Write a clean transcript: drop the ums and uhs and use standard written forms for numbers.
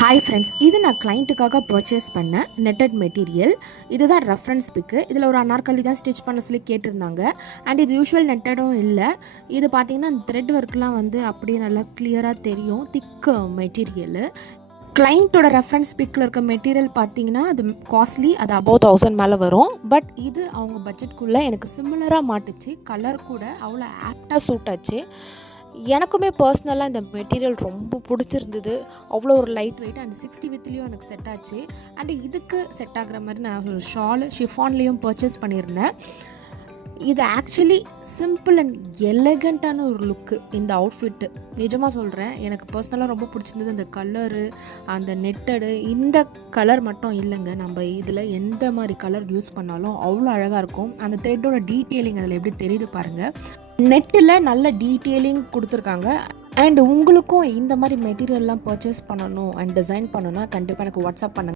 Hi friends, இது நான் கிளைண்ட்டுக்காக purchase பண்ண நெட்டட் மெட்டீரியல். இதுதான் ரெஃபரன்ஸ் பிக்கு. இதில் ஒரு அனார்கலி தான் ஸ்டிச் பண்ண சொல்லி கேட்டிருந்தாங்க. அண்ட் இது யூஷுவல் நெட்டடும் இல்லை. இது பார்த்திங்கன்னா அந்த த்ரெட் ஒர்க்லாம் வந்து அப்படியே நல்லா கிளியராக தெரியும். திக்கு மெட்டீரியலு. கிளைண்ட்டோட ரெஃபரன்ஸ் பிக்கில் இருக்க மெட்டீரியல் பார்த்திங்கன்னா அது காஸ்ட்லி, அது அபவ் 1000 மேலே வரும். பட் இது அவங்க பட்ஜெட்குள்ளே எனக்கு சிமிலராக மாட்டுச்சு. கலர் கூட அவ்வளோ ஆப்டாக சூட் ஆச்சு. எனக்குமே பர்சனலாக இந்த மெட்டீரியல் ரொம்ப பிடிச்சிருந்தது. அவ்வளோ ஒரு லைட் வெயிட் அண்ட் 60 வித்லேயும் எனக்கு செட் ஆச்சு. அண்டு இதுக்கு செட் ஆகிற மாதிரி நான் ஒரு ஷால் ஷிஃபான்லேயும் பர்ச்சேஸ் பண்ணியிருந்தேன். இது ஆக்சுவலி சிம்பிள் அண்ட் எலகண்ட்டான ஒரு லுக்கு இந்த அவுட்ஃபிட்டு. நிஜமாக சொல்கிறேன், எனக்கு பர்சனலாக ரொம்ப பிடிச்சிருந்தது. அந்த கலரு, அந்த நெட்டடு, இந்த கலர் மட்டும் இல்லைங்க, நம்ம இதில் எந்த மாதிரி கலர் யூஸ் பண்ணாலும் அவ்வளோ அழகாக இருக்கும். அந்த த்ரெட்டோட டீட்டெயிலிங் அதில் எப்படி தெரியுது பாருங்கள். நெட்டில் நல்ல டீட்டெயிலிங் கொடுத்துருக்காங்க. அண்ட் உங்களுக்கும் இந்த மாதிரி மெட்டீரியல்லாம் பர்ச்சேஸ் பண்ணணும் அண்ட் டிசைன் பண்ணணும்னா கண்டிப்பாக எனக்கு வாட்ஸ்அப் பண்ணுங்கள்.